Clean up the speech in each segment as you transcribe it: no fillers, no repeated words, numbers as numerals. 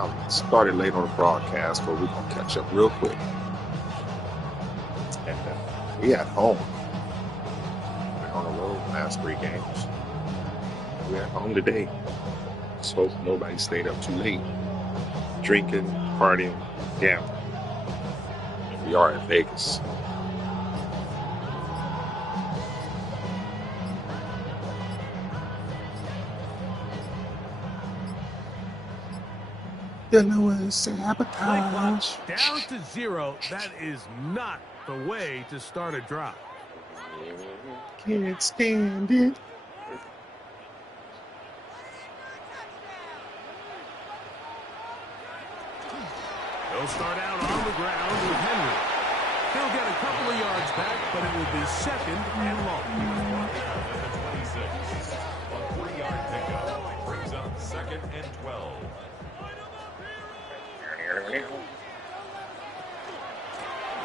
I started late on the broadcast, but we're going to catch up real quick. And we at home. We're on the road last 3 games. We're at home today. Just hope nobody stayed up too late, drinking, partying, gambling. We are in Vegas. Sabotage. Down to 0. That is not the way to start a drive. Can't stand it. They'll start out on the ground with Henry. He'll get a couple of yards back, but it will be second and long. 26. A 3-yard pickup brings up 2nd and 12.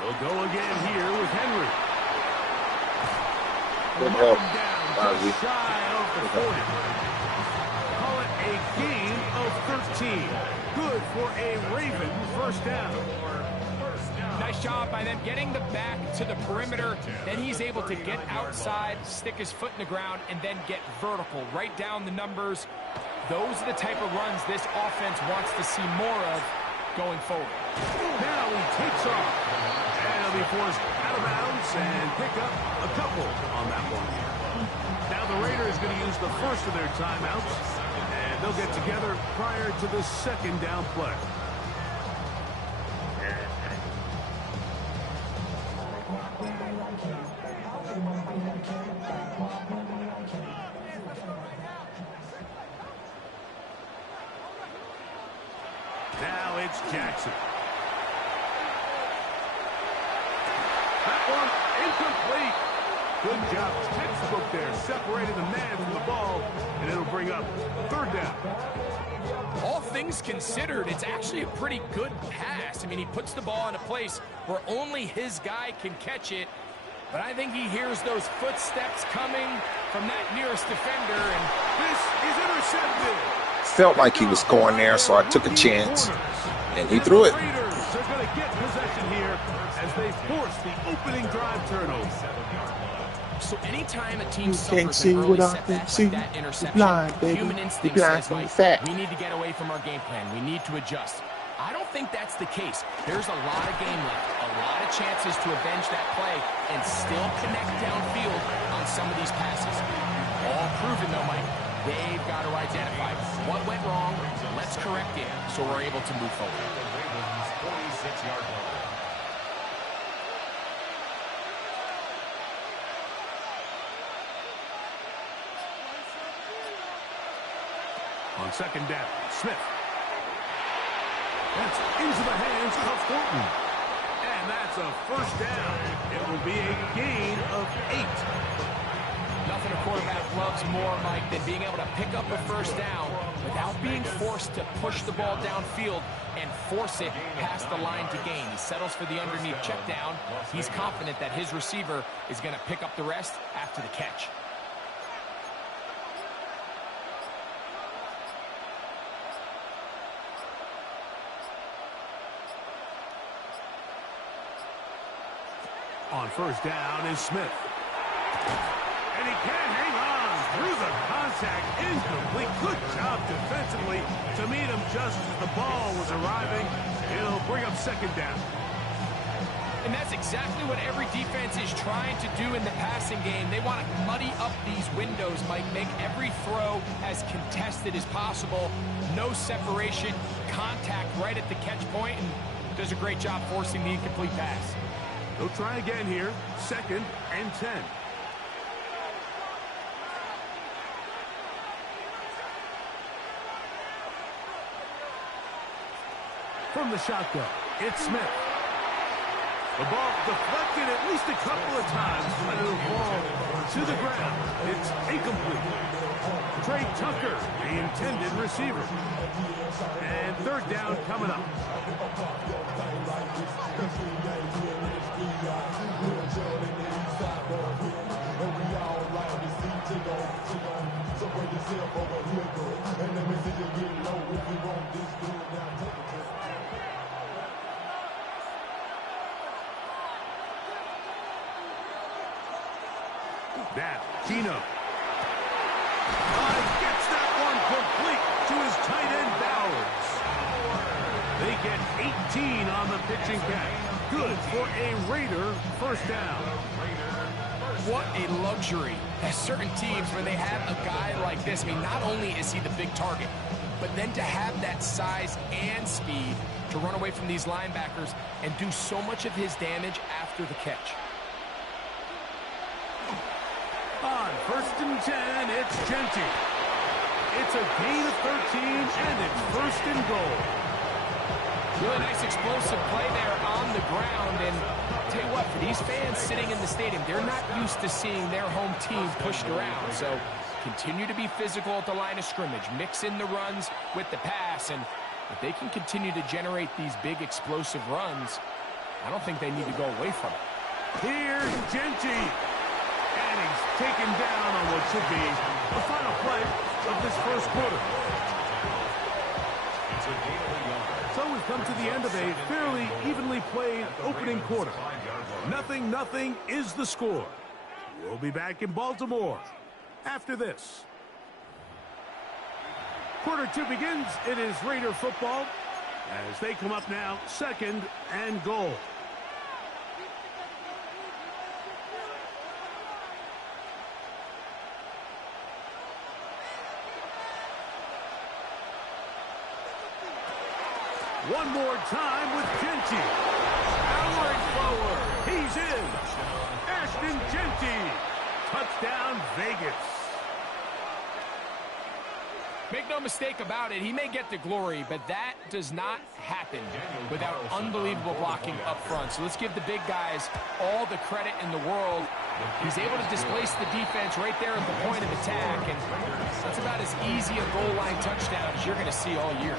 They'll go again here with Henry. Good help. Down just shy of the 40. Call it a gain of 13. Good for a Raven first down. Nice job by them getting the back to the perimeter. Then he's able to get outside, stick his foot in the ground, and then get vertical. Write down the numbers. Those are the type of runs this offense wants to see more of going forward. Now he takes off. And he'll be forced out of bounds and pick up a couple on that one. Now the Raiders going to use the first of their timeouts. And they'll get together prior to the second down play. Now it's Jackson. That one incomplete. Good job. Textbook there. Separated the man from the ball, and it'll bring up 3rd down. All things considered, it's actually a pretty good pass. I mean, he puts the ball in a place where only his guy can catch it. But I think he hears those footsteps coming from that nearest defender, and this is intercepted. Felt like he was going there, so I took a chance, and he threw it. The Raiders are going to get possession here as they force the opening drive turnover. So anytime a team You suffers can't see an early what I setback can like see. that interception, Blind, baby. human You instinct blind says, from the Mike, fact. we need to get away from our game plan. We need to adjust. I don't think that's the case. There's a lot of game left, a lot of chances to avenge that play and still connect downfield on some of these passes. All proven, though, Mike. They've got to identify what went wrong. Let's correct it so we're able to move forward. Ravens 46-yard line. On second down, Smith. That's into the hands of Thornton. And that's a first down. It will be a gain of 8. Nothing a quarterback loves more, Mike, than being able to pick up a first down without being forced to push the ball downfield and force it past the line to gain. He settles for the underneath check down. He's confident that his receiver is going to pick up the rest after the catch. On first down is Smith. And he can't hang on through the contact. Incomplete. Good job defensively to meet him just as the ball was arriving. It'll bring up second down. And that's exactly what every defense is trying to do in the passing game. They want to muddy up these windows, Mike, make every throw as contested as possible. No separation, contact right at the catch point, and does a great job forcing the incomplete pass. They'll try again here. 2nd and 10. From the shotgun, it's Smith. The ball deflected at least a couple of times, and it'll fall to the ground. It's incomplete. Trey Tucker, the intended receiver. And 3rd down coming up. Gino. Gets that one complete to his tight end, Bowers. They get 18 on the pitching catch. Good for a Raider first down. What a luxury. There's certain teams where they have a guy like this. I mean, not only is he the big target, but then to have that size and speed to run away from these linebackers and do so much of his damage after the catch. On 1st and 10, it's Genty. It's a gain of 13, and it's 1st and goal. Really nice explosive play there on the ground. And I'll tell you what, for these fans sitting in the stadium, they're not used to seeing their home team pushed around. So continue to be physical at the line of scrimmage. Mix in the runs with the pass. And if they can continue to generate these big explosive runs, I don't think they need to go away from it. Here's Genty. And he's taken down on what should be the final play of this first quarter. So we've come to the end of a fairly evenly played opening quarter. 0-0 is the score. We'll be back in Baltimore after this. Quarter 2 begins. It is Raider football as they come up now, 2nd and goal. One more time with Genty. Powering forward. He's in. Ashton Genty. Touchdown, Vegas. Make no mistake about it, he may get the glory, but that does not happen without unbelievable blocking up front. So let's give the big guys all the credit in the world. He's able to displace the defense right there at the point of attack, and that's about as easy a goal line touchdown as you're going to see all year.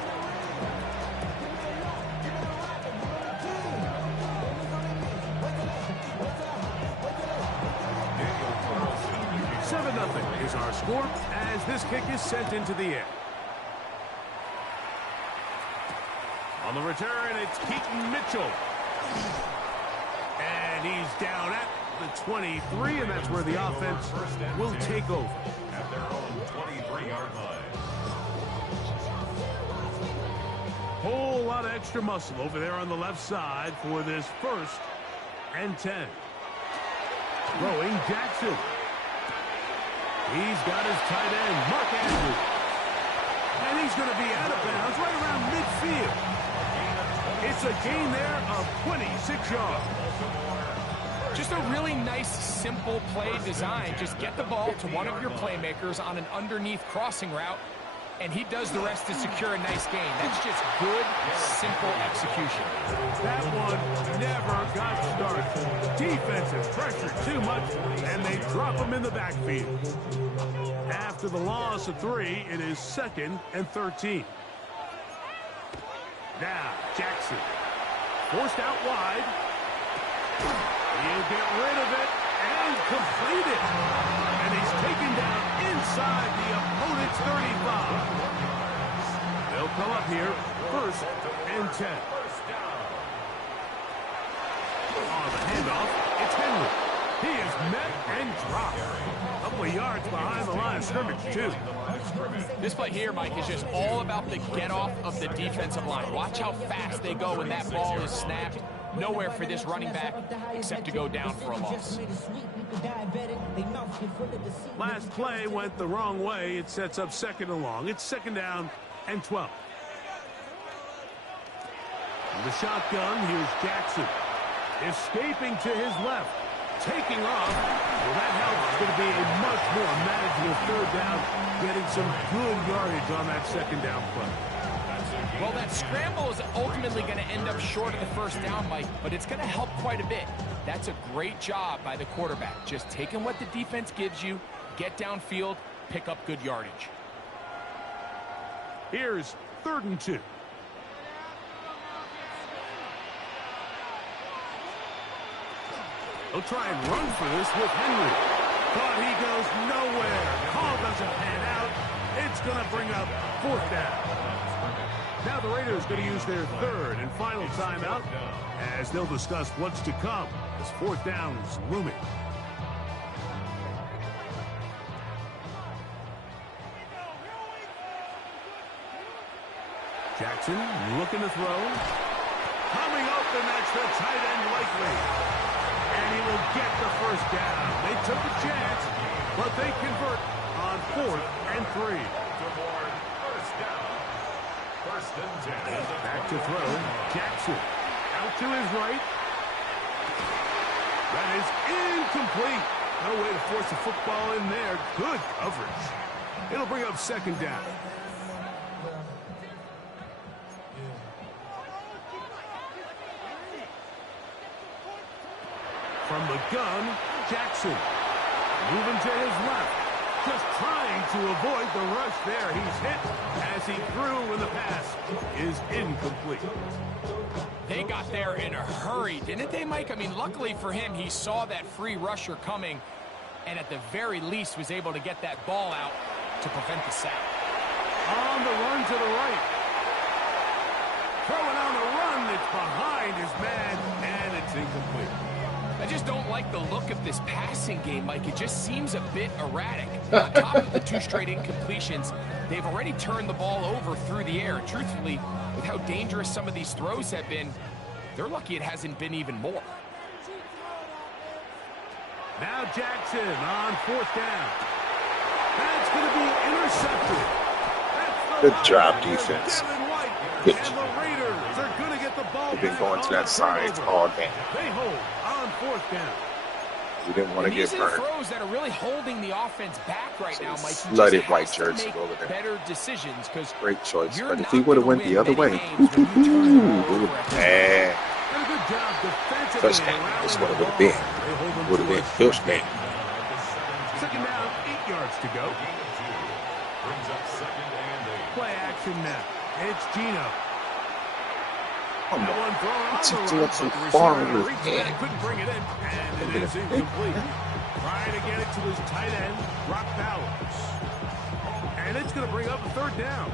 7-0 is our score as this kick is sent into the air. On the return, it's Keaton Mitchell. And he's down at the 23, and that's where the offense will take over. At their own 23-yard line. Whole lot of extra muscle over there on the left side for this 1st and 10. Throwing Jackson. He's got his tight end, Mark Andrews. And he's going to be out of bounds right around midfield. It's a gain there of 26 yards. Just a really nice, simple play design. Just get the ball to one of your playmakers on an underneath crossing route, and he does the rest to secure a nice gain. That's just good, simple execution. That one never got started. Defensive pressure too much, and they drop him in the backfield. After the loss of 3, it is 2nd and 13. Now, Jackson. Forced out wide. He'll get rid of it and complete it. And he's taken down inside the opponent's 35. They'll come up here, 1st and 10. On the handoff, it's Henry. He is met and dropped. A couple of yards behind the line of scrimmage, too. This play here, Mike, is just all about the get-off of the defensive line. Watch how fast they go when that ball is snapped. Nowhere for this running back except to go down for a loss. Last play went the wrong way. It sets up 2nd and long. It's 2nd down and 12. The shotgun, here's Jackson. Escaping to his left. Taking off. Well, that helps. It's going to be a much more manageable 3rd down. Getting some good yardage on that 2nd down play. Well, that scramble is ultimately going to end up short of the 1st down, Mike, but it's going to help quite a bit. That's a great job by the quarterback. Just taking what the defense gives you, get downfield, pick up good yardage. Here's 3rd and 2. They'll try and run for this with Henry. But he goes nowhere. Call doesn't pan out. It's going to bring up 4th down. Now the Raiders going to use their 3rd and final timeout as they'll discuss what's to come as 4th down is looming. Jackson looking to throw. Coming open, that's the tight end likely. And he will get the first down. They took a chance, but they convert on 4th and 3. First down. First and 10. Back to throw. Jackson out to his right. That is incomplete. No way to force the football in there. Good coverage. It'll bring up 2nd down. From the gun, Jackson moving to his left. Just trying to avoid the rush there. He's hit as he threw, and the pass is incomplete. They got there in a hurry, didn't they, Mike? I mean, luckily for him, he saw that free rusher coming, and at the very least was able to get that ball out to prevent the sack. On the run to the right. Throwing on the run, it's behind his man, and it's incomplete. I just don't like the look of this passing game, Mike. It just seems a bit erratic. On top of the 2 straight incompletions, they've already turned the ball over through the air. Truthfully, with how dangerous some of these throws have been, they're lucky it hasn't been even more. Now Jackson on 4th down. That's going to be intercepted. Good job, defense. Good And the Raiders are going to get the ball We've been back going to on that the side turnover. all game. They hold on 4th down. We didn't want to These get are the burned. throws that are really holding the offense back right now, Mike. He Flooded just white has to jersey make over there. better decisions, because Great choice. you're But if not he would have gonna went the win other many way, games when you turn the ball it would over have at been this bad. And a good job defensively. Touchdown. That's what it would have They been. hold them Would have to been a Phil's short name. gain. 2nd down, 8 yards to go. Brings up 2nd and 8. Play action now. It's Gino. Come That on. one thrown on It's the a run, too but the far receiver in his reached hand. back, couldn't bring it in, and it is incomplete. Trying to get it to his tight end, Brock Bowers. And it's going to bring up a 3rd down.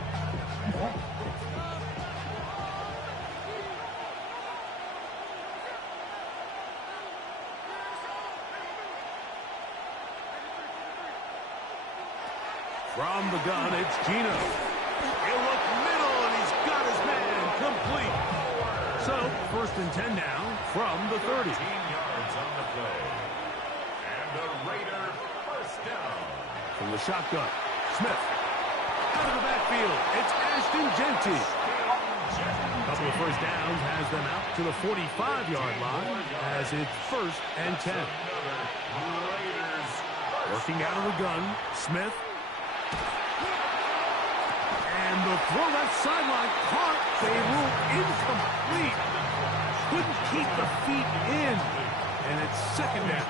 From the gun, it's Gino. He'll look middle, and he's got his man complete. So, 1st and 10 now from the 30. 15 yards on the play. And the Raider first down. From the shotgun, Smith. Out of the backfield, it's Ashton Genty. A couple of first downs has them out to the 45-yard line as it's 1st and 10. Raiders. Working out of the gun, Smith. And the throw left sideline caught. They rule incomplete. Couldn't keep the feet in. And it's 2nd down.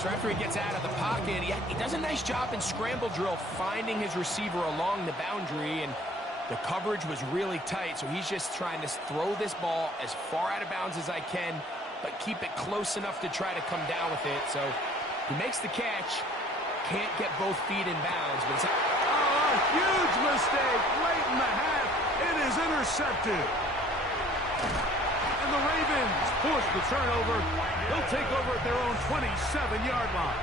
So after he gets out of the pocket, he does a nice job in scramble drill finding his receiver along the boundary, and the coverage was really tight, so he's just trying to throw this ball as far out of bounds as I can, but keep it close enough to try to come down with it. So he makes the catch, can't get both feet in bounds, but it's Huge mistake late in the half. It is intercepted. And the Ravens force the turnover. They'll take over at their own 27-yard line.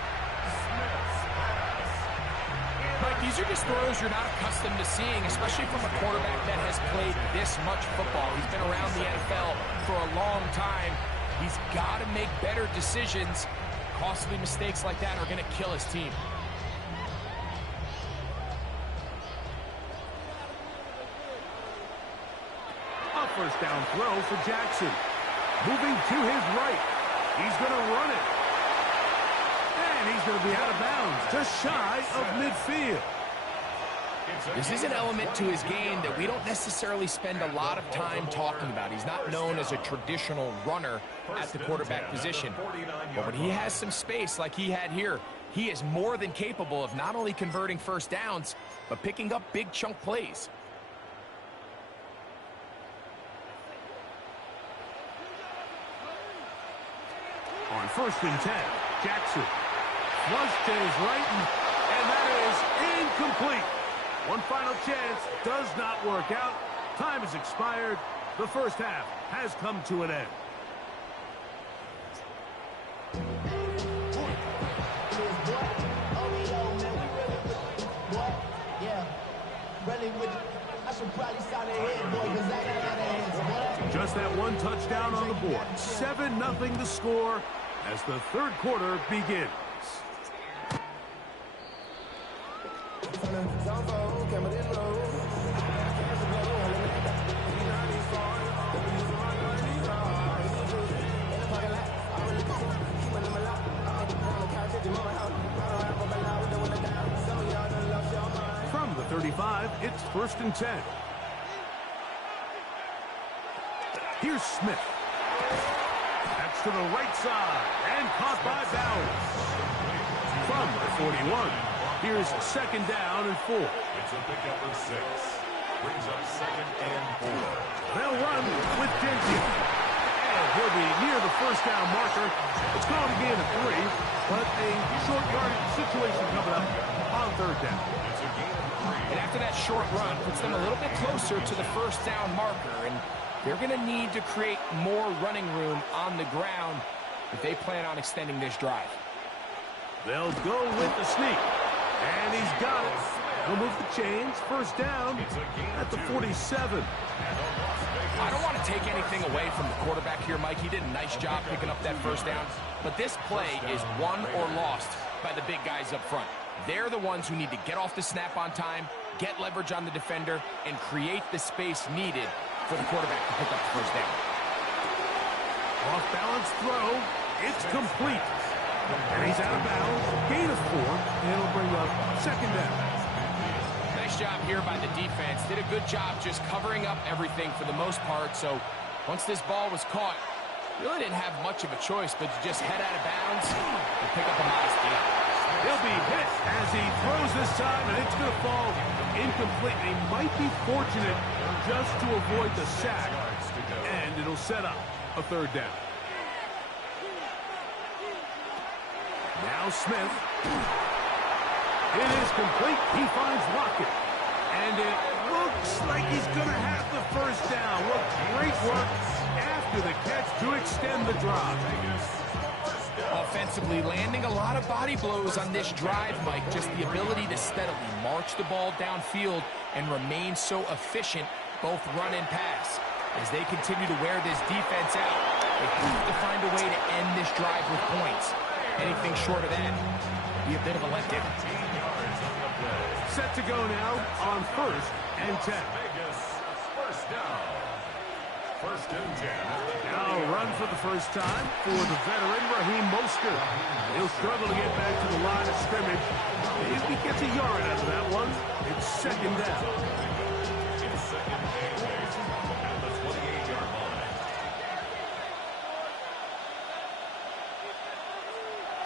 Mike, these are just throws you're not accustomed to seeing, especially from a quarterback that has played this much football. He's been around the NFL for a long time. He's got to make better decisions. Costly mistakes like that are going to kill his team. A first down throw for Jackson. Moving to his right. He's going to run it. And he's going to be out of bounds, just shy of midfield. This is an element to his game that we don't necessarily spend a lot of time talking about. He's not known as a traditional runner at the quarterback position. But when he has some space like he had here, he is more than capable of not only converting first downs, but picking up big chunk plays. On 1st and 10, Jackson flush to his right, and that is incomplete. One final chance does not work out. Time has expired. The first half has come to an end. Just that one touchdown on the board. 7-0 the score as the third quarter begins. From the 35, it's 1st and 10. Here's Smith. That's to the right side and caught by Bowers. From the 41, here's 2nd down and 4. It's a pickup of 6. Brings up 2nd and 4. They'll run with Jenkins. And he'll be near the 1st down marker. It's going to gain a 3, but a short yardage situation coming up on 3rd down. It's a gain of 3. And after that short run, puts them a little bit closer to the 1st down marker. And they're going to need to create more running room on the ground if they plan on extending this drive. They'll go with the sneak. And he's got it. He'll move the chains. 1st down at the 47. I don't want to take anything away from the quarterback here, Mike. He did a nice job picking up that 1st down. But this play is won or lost by the big guys up front. They're the ones who need to get off the snap on time, get leverage on the defender, and create the space needed for the quarterback to pick up the 1st down. Off-balance throw. It's complete. And he's out of bounds. Gain of 4. And it'll bring up 2nd down. Nice job here by the defense. Did a good job just covering up everything for the most part. So once this ball was caught, really didn't have much of a choice but to just head out of bounds and pick up a modest gain. He'll be hit as he throws this time, and it's going to fall incomplete. He might be fortunate just to avoid the sack, and it'll set up a 3rd down. Now Smith. It is complete. He finds Lockett. And it looks like he's going to have the 1st down. What great work after the catch to extend the drive. Offensively, landing a lot of body blows on this drive, Mike. Just the ability to steadily march the ball downfield and remain so efficient, both run and pass. As they continue to wear this defense out, they have to find a way to end this drive with points. Anything short of that would be a bit of a letdown. Set to go now on 1st and 10. Vegas, 1st down. 1st and 10. Now run for the 1st time for the veteran Raheem Mostert. He'll struggle to get back to the line of scrimmage. If he gets a yard out of that one, it's 2nd down. It's 2nd and 8 at the 28-yard line.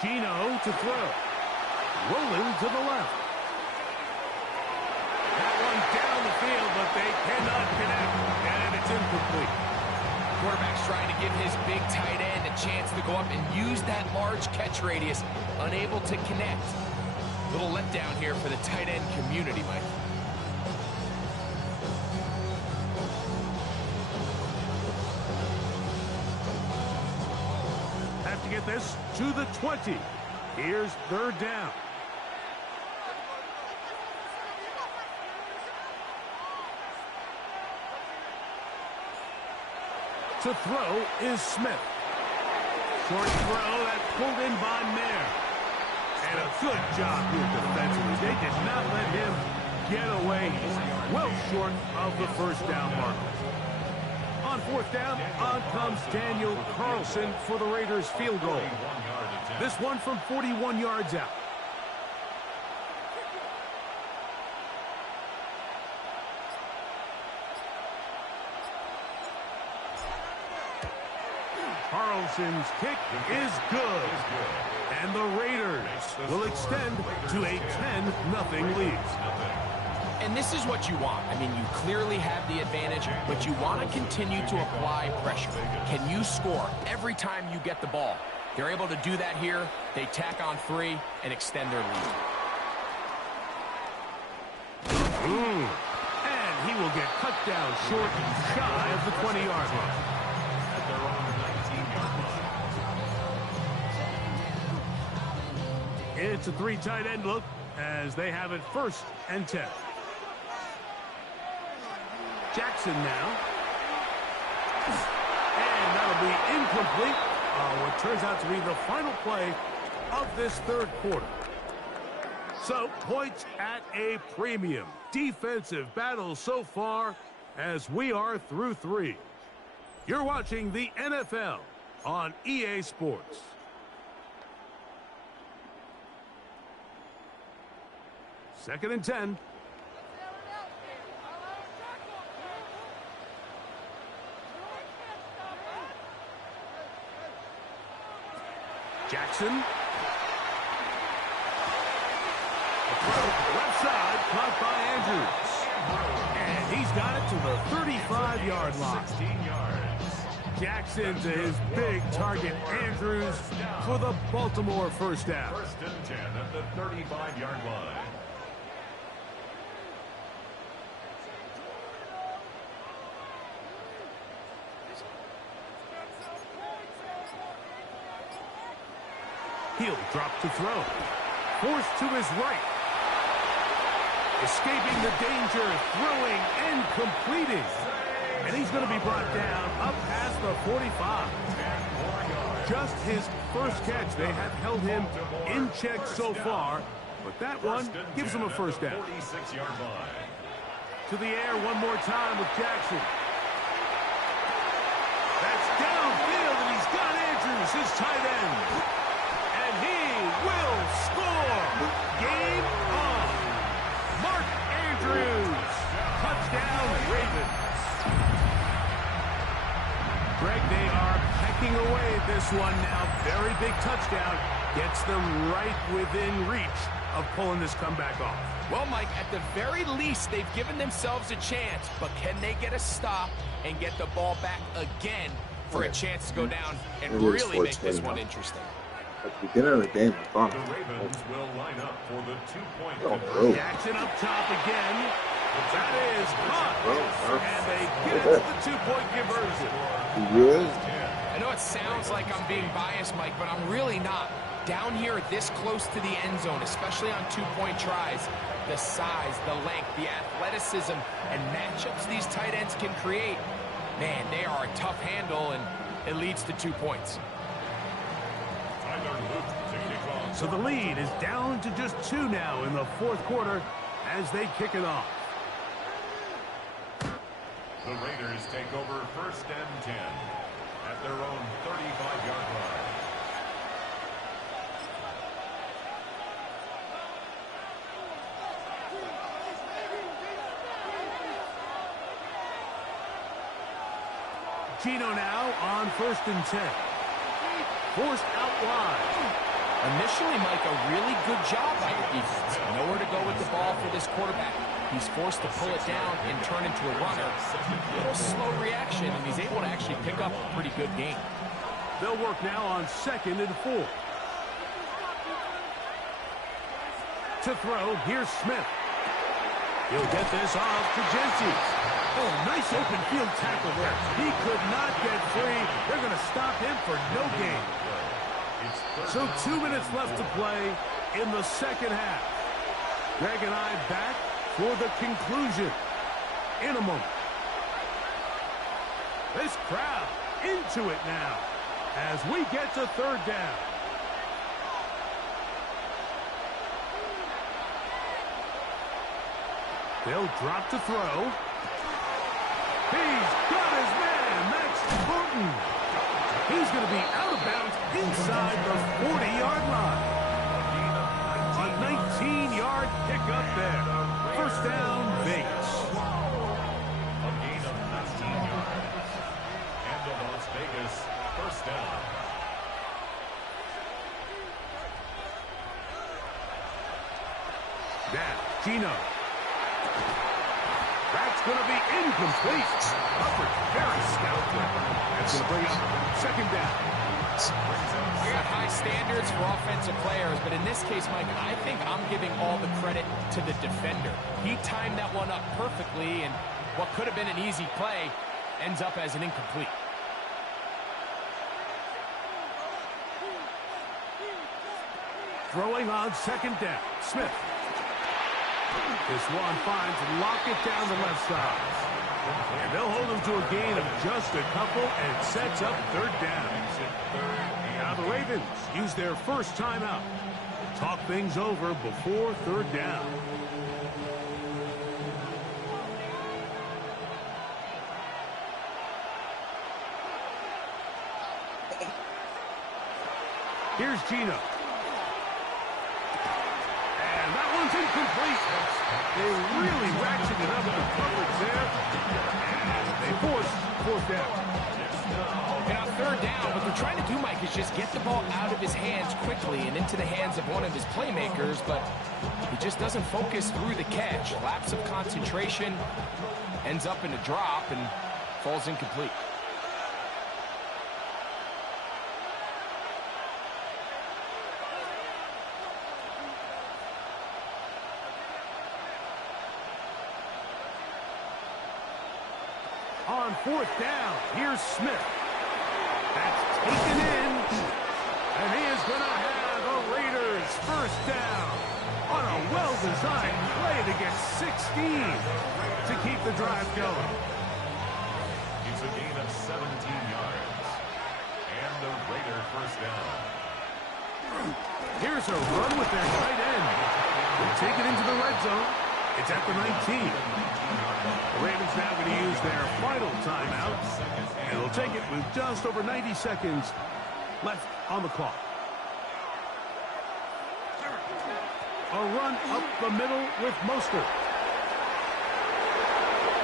Gino to throw. Rolling to the left. That one down the field, but they cannot connect, and it's incomplete. Quarterback's trying to give his big tight end a chance to go up and use that large catch radius, unable to connect. Little letdown here for the tight end community, Mike. Have to get this to the 20. Here's 3rd down. To throw is Smith. Short throw that's pulled in by Mayer. And a good job here defensively. They did not let him get away. Well short of the 1st down marker. On 4th down, on comes Daniel Carlson for the Raiders field goal. This one from 41 yards out. Carlson's kick is good. And the Raiders will extend to a 10-0 lead. And this is what you want. I mean, you clearly have the advantage, but you want to continue to apply pressure. Can you score every time you get the ball? They're able to do that here. They tack on 3 and extend their lead. And he will get cut down short, shy of the 20-yard line. At their own 19-yard line. It's a 3 tight end look as they have it 1st and 10. Jackson now. And that'll be incomplete. What turns out to be the final play of this third quarter. So, points at a premium. Defensive battle so far as we are through 3. You're watching the NFL on EA Sports. Second and 10. Jackson. Left side, caught by Andrews. And he's got it to the 35-yard line. 16 yards. Jackson to his big target, Andrews, for the Baltimore first down. First and 10 at the 35-yard line. He'll drop to throw. Forced to his right. Escaping the danger, throwing and completing. And he's going to be brought down up past the 45. Just his first catch. They have held him in check so far, but that one gives him a first down. 46-yard line. To the air one more time with Jackson. That's downfield, and he's got Andrews, his tight end. And he will score. Game on. Mark Andrews. Touchdown, Ravens. Greg, they are pecking away at this one now. Very big touchdown. Gets them right within reach of pulling this comeback off. Well, Mike, at the very least, they've given themselves a chance, but can they get a stop and get the ball back again for a chance to go down and really make this one interesting? At the beginning of the game, I thought, The Ravens will line up for the 2-point oh, conversion. bro. Jackson up top again. That is caught. And they get it to the 2-point conversion. Really? I know it sounds like I'm being biased, Mike, but I'm really not. Down here this close to the end zone, especially on 2-point tries, the size, the length, the athleticism, and matchups these tight ends can create, man, they are a tough handle, and it leads to 2 points. So the lead is down to just 2 now in the fourth quarter as they kick it off. The Raiders take over first and 10 at their own 35-yard line. Gino now on first and 10. Forced out wide. Initially, Mike, a really good job by the defense. Nowhere to go with the ball for this quarterback. He's forced to pull it down and turn into a runner. A little slow reaction, and he's able to actually pick up a pretty good game. They'll work now on second and 4. To throw, here's Smith. He'll get this off to Jensen. Oh, nice open field tackle there. He could not get free. They're going to stop him for no gain. So 2 minutes left to play in the second half. Greg and I back for the conclusion in a moment. This crowd into it now as we get to third down. They'll drop to throw. He's got his man, Max Horton. He's going to be out of bounds inside the 40-yard line. A 19-yard pickup there. First down, Vegas. A gain of 19 yards. And the Las Vegas first down. Now, Gino. That's going to be incomplete. Hubbard, very skillful. That's going to bring up second down. We got high standards for offensive players, but in this case, Mike, I think I'm giving all the credit to the defender. He timed that one up perfectly, and what could have been an easy play ends up as an incomplete. Throwing on second down, Smith. This one finds Lockett down the left side. And they'll hold him to a gain of just a couple and sets up third down. Now the Ravens use their first timeout. Talk things over before third down. Here's Gino. And that one's incomplete. They really ratcheted up the coverage there. And they forced fourth down. And on third down, what they're trying to do, Mike, is just get the ball out of his hands quickly and into the hands of one of his playmakers, but he just doesn't focus through the catch. Lapse of concentration, ends up in a drop, and falls incomplete. On fourth down, here's Smith. That's taken in. And he is going to have a Raiders first down on a well-designed play to get 16 to keep the drive going. It's a gain of 17 yards. And the Raider first down. Here's a run with their tight end. They'll take it into the red zone. It's at the 19. The Ravens now going to use their final timeout, and they'll take it with just over 90 seconds left on the clock. A run up the middle with Mostert.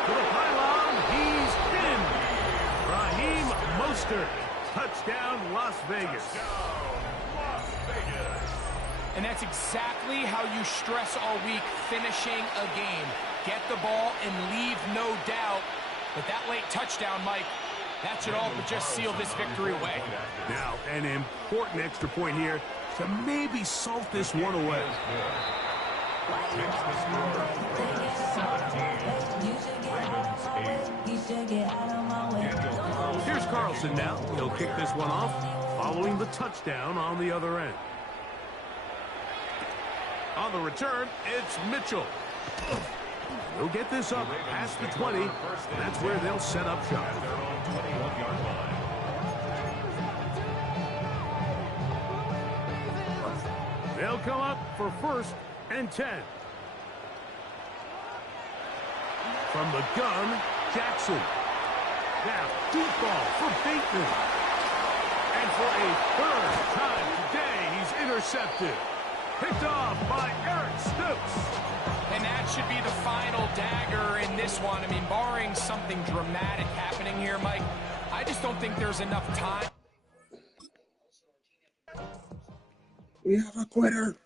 To the pylon, he's in. Raheem Mostert. Touchdown, Las Vegas. And that's exactly how you stress all week finishing a game. Get the ball and leave no doubt. But that late touchdown, Mike, that should all but just seal this victory away. Now, an important extra point here to maybe salt this one away. Takes the score. 17. Here's Carlson now. He'll kick this one off following the touchdown on the other end. On the return, it's Mitchell. They'll get this up past the 20, and that's where they'll set up shop. Their own 21-yard line. They'll come up for first and 10. From the gun, Jackson. Now, deep ball for Bateman. And for a third time today, he's intercepted. Picked off by Eric Stokes. And that should be the final dagger in this one. I mean, barring something dramatic happening here, Mike, I just don't think there's enough time. We have a quitter.